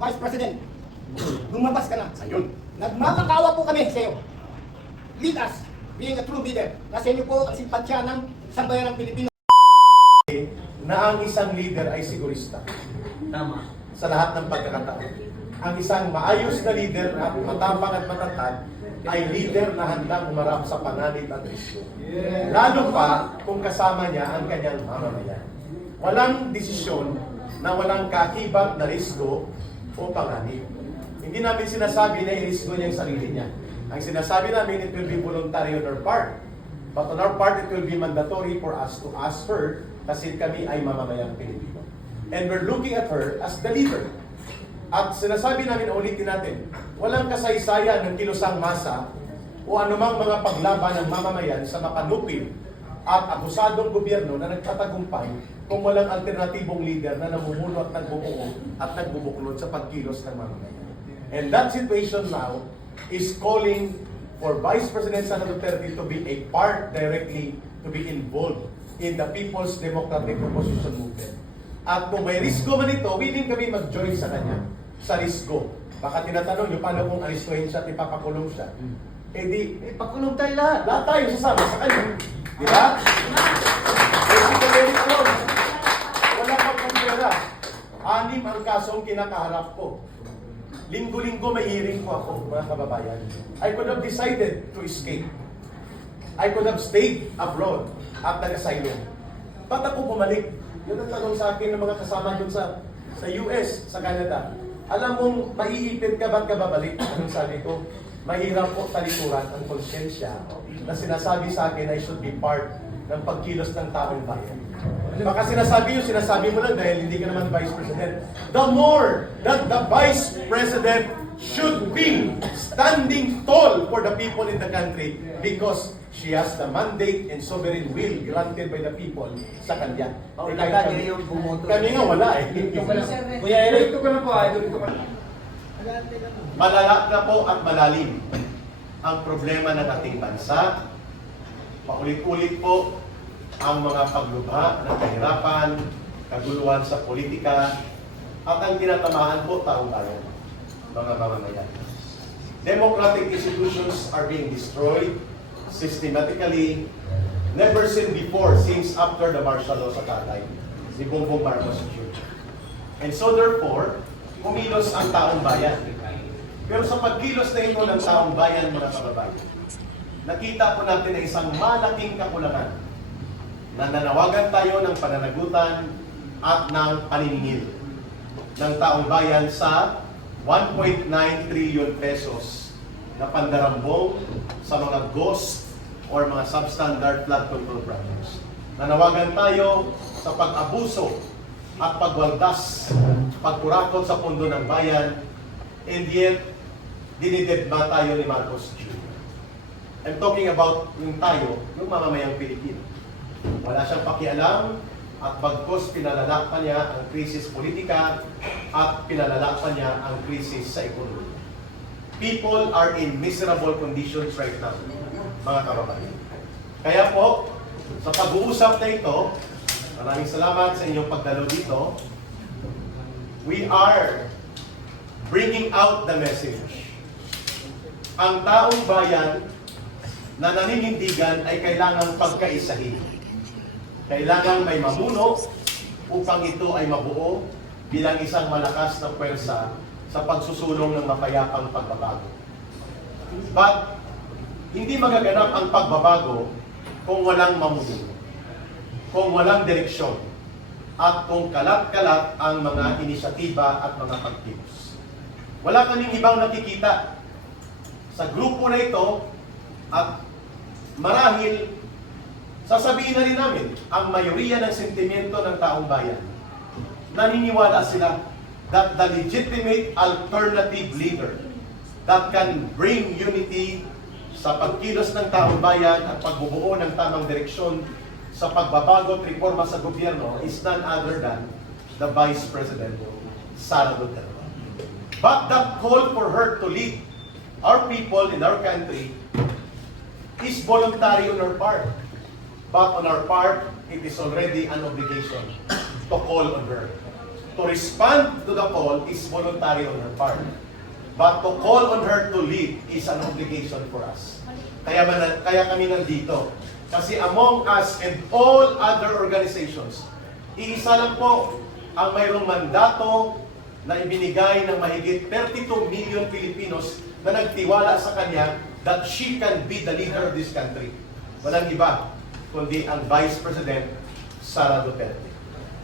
Vice President, lumabas ka na. Ayun. Nagmamakawa po kami sa iyo. Lead us, being a true leader. Nasa inyo po ang simpatsya ng sambayan ng Pilipino. Na ang isang leader ay sigurista. Tama. Sa lahat ng pagkakataon. Ang isang maayos na leader at matapang at matatag ay leader na handang umarap sa panganib at risiko. Lalo pa kung kasama niya ang kanyang mamamayan. Walang desisyon na walang kakibang na risiko o panganib. Hindi namin sinasabi na i-risiko niya yung sarili niya. Ang sinasabi namin, it will be voluntary on our part. But on our part, it will be mandatory for us to ask her kasi kami ay mamamayang Pilipino. And we're looking at her as the leader. At sinasabi namin, ulitin natin, walang kasaysayan ng kilusang masa o anumang mga paglaban ng mamamayan sa mapanupil at abusadong gobyerno na nagtatagumpay kung walang alternatibong leader na namumuno at nagbubuo at nagbubuklod sa pagkilos ng mamamayan. And that situation now is calling for Vice President Sara Duterte to be a part directly to be involved in the People's Democratic Opposition Movement. At kung may risko man ito, willing kami mag-join sa kanya sa risko. Baka tinatanong nyo, paano kung aristuhin siya at ipapakulong siya? Eh di, pakulong tayo lahat. Lahat tayo sasama sa kanya. Di ba? Basically, wala pa kong pera. 6 ang kasong kinakaharap ko. Linggo-linggo may hearing ko ako, mga kababayan. I could have decided to escape. I could have stayed abroad at nag-asylum. Ba't ako bumalik? Yun ang tanong sa akin ng mga kasama dun sa US, sa Canada. Alam mong maiipit ka, ba't ka babalik? Anong sabi ko? Mahirap po talikuran ang konsyensya na sinasabi sa akin I should be part ng pagkilos ng taong bayan. Baka sinasabi mo lang dahil hindi ka naman Vice President. The more that the Vice President should be standing tall for the people in the country because she has the mandate and sovereign will granted by the people sa kanya. Kami nga wala eh. Kuya Eric, ito ka na po. Malala na po at malalim ang problema ng ating bansa. Paulit-ulit po ang mga paglubha ng kahirapan, kaguluhan sa politika, at ang tinatamaan po taong bayan, mga mamamayan. Democratic institutions are being destroyed systematically, never seen before since after the martial law sa tatay, si Bongbong Marcos Jr. And so therefore, kumilos ang taong bayan. Pero sa pagkilos na ito ng taong bayan, mga kababayan, nakita po natin na isang malaking kakulangan na nanawagan tayo ng pananagutan at ng paniningil ng taong bayan sa 1.9 trillion pesos na pandarambong sa mga ghost or mga substandard flood control projects. Nanawagan tayo sa pag-abuso at pagwaldas, pagkurakot sa pundo ng bayan, and yet, dinidedma tayo ni Marcos Jr. I'm talking about yung tayo, yung mamamayang Pilipino. Wala siyang pakialam at bagkos pinalalak pa niya ang krisis politika at pinalalak pa niya ang krisis sa ekonomiya. People are in miserable conditions right now, mga kababayan. Kaya po, sa pag-uusap na ito, maraming salamat sa inyong pagdalo dito. We are bringing out the message. Ang taong bayan na naninindigan ay kailangang pagkaisahin. Kailangan may mamuno upang ito ay mabuo bilang isang malakas na pwersa sa pagsusulong ng mapayapang pagbabago. But, hindi magaganap ang pagbabago kung walang mamuno, kung walang direksyon, at kung kalat-kalat ang mga inisyatiba at mga pagkilos. Wala kaming ibang nakikita sa grupo na ito at marahil sasabihin na rin namin ang mayoriya ng sentimiento ng taong bayan. Naniniwala sila that the legitimate alternative leader that can bring unity sa pagkilos ng taong bayan at pagbubuo ng tamang direksyon sa pagbabago at reforma sa gobyerno is none other than the Vice President, Sara Duterte. But that call for her to lead our people in our country is voluntary on our part. But on our part, it is already an obligation to call on her, to To respond to the call is voluntary on her part. But to call on her to lead is an obligation for us. Kaya kami nandito. Kasi among us and all other organizations, iisa lang po ang mayroong mandato na ibinigay ng mahigit 32 million Filipinos na nagtiwala sa kanya that she can be the leader of this country. Walang iba, kundi ang Vice President Sara Duterte.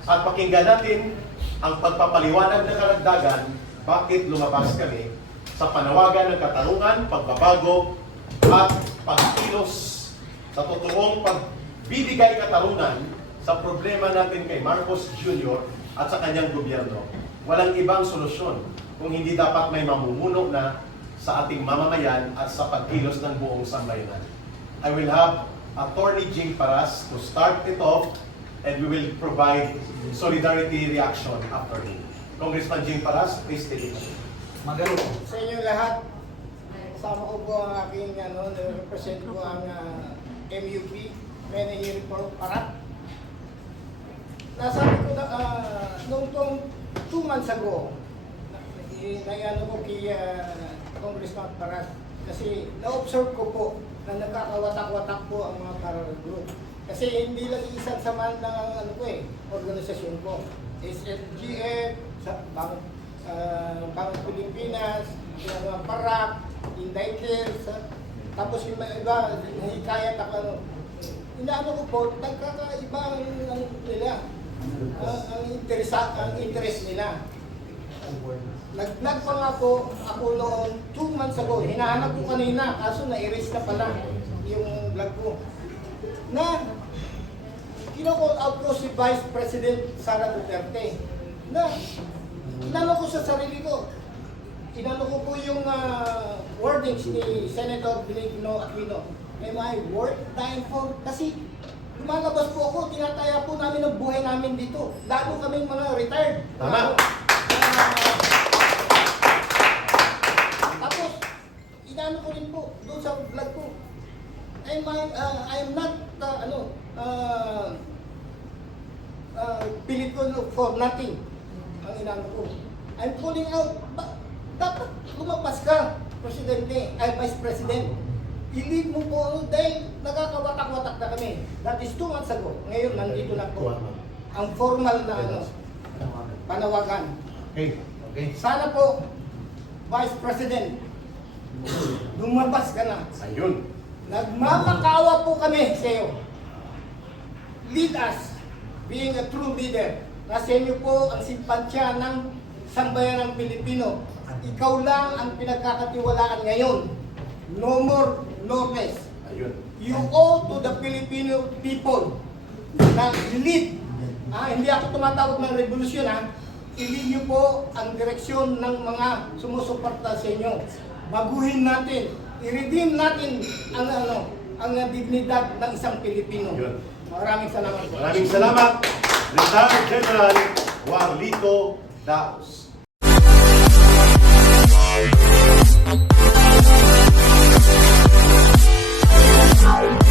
At pakinggan natin ang pagpapaliwanag na karagdagan bakit lumabas kami sa panawagan ng katarungan, pagbabago, at pagkilos sa totoong pagbibigay katarungan sa problema natin kay Marcos Jr. at sa kanyang gobyerno. Walang ibang solusyon kung hindi dapat may mamumuno na sa ating mamamayan at sa pagkilos ng buong sambayanan. I will have Attorney Jing Paras to start it off, and we will provide solidarity reaction after him. Congressman Jing Paras, please take it. Magano. Sa inyo lahat, kasama ko po ang aking represent ko ang MUP, Mena Uniform Parat. Nasabi ko na, noong 2 months ago, naiano ko kay Congressman Parat, kasi na-observe ko po na nagkakawatak-watak po ang mga parallel group. Kasi hindi lang isang samahan ng organisasyon ko. SFGF, Bangko Pilipinas, mga Parak, Inday Cares, tapos yung mga iba, hikayat ako. Inaano ko po, nagkakaiba ang nila, ang interest nila. Nag-vlog pa nga po ako noon 2 months ago. Hinahanap ko kanina, kaso na-erase na pala yung vlog ko. Na kino-call out ko si Vice President Sara Duterte. Na inano ko sa sarili ko. Inano ko po yung wordings ni Senator Benigno Aquino. Am I worth dying for? Kasi lumalabas po ako, tinataya po namin ang buhay namin dito. Lalo kaming mga retired. Tama. Tapos, inano ko rin po doon sa vlog ko. I'm not, Pilipino for nothing. Ang inano ko. I'm calling out, dapat lumabas ka, Presidente, Vice President. I-lead mo po ano dahil nagkakawatak-watak na kami. That is 2 months ago. Ngayon, nandito na po. Ang formal na panawagan. Okay. Sana po, Vice President, lumabas ka na. Ayun. Nagmamakawa po kami sa iyo. Lead us, being a true leader. Nasa inyo po ang simpansya ng sambayanang Pilipino. Ikaw lang ang pinagkakatiwalaan ngayon. No more, no less. Ayun. You owe to the Filipino people na lead. Hindi ako tumatawag ng revolusyon I-lead niyo po ang direksyon ng mga sumusuporta sa inyo. Baguhin natin, i-redeem natin ang dignidad ng isang Pilipino. Yun. Maraming salamat po. Maraming salamat, Retired General Warlito Daos. Bye.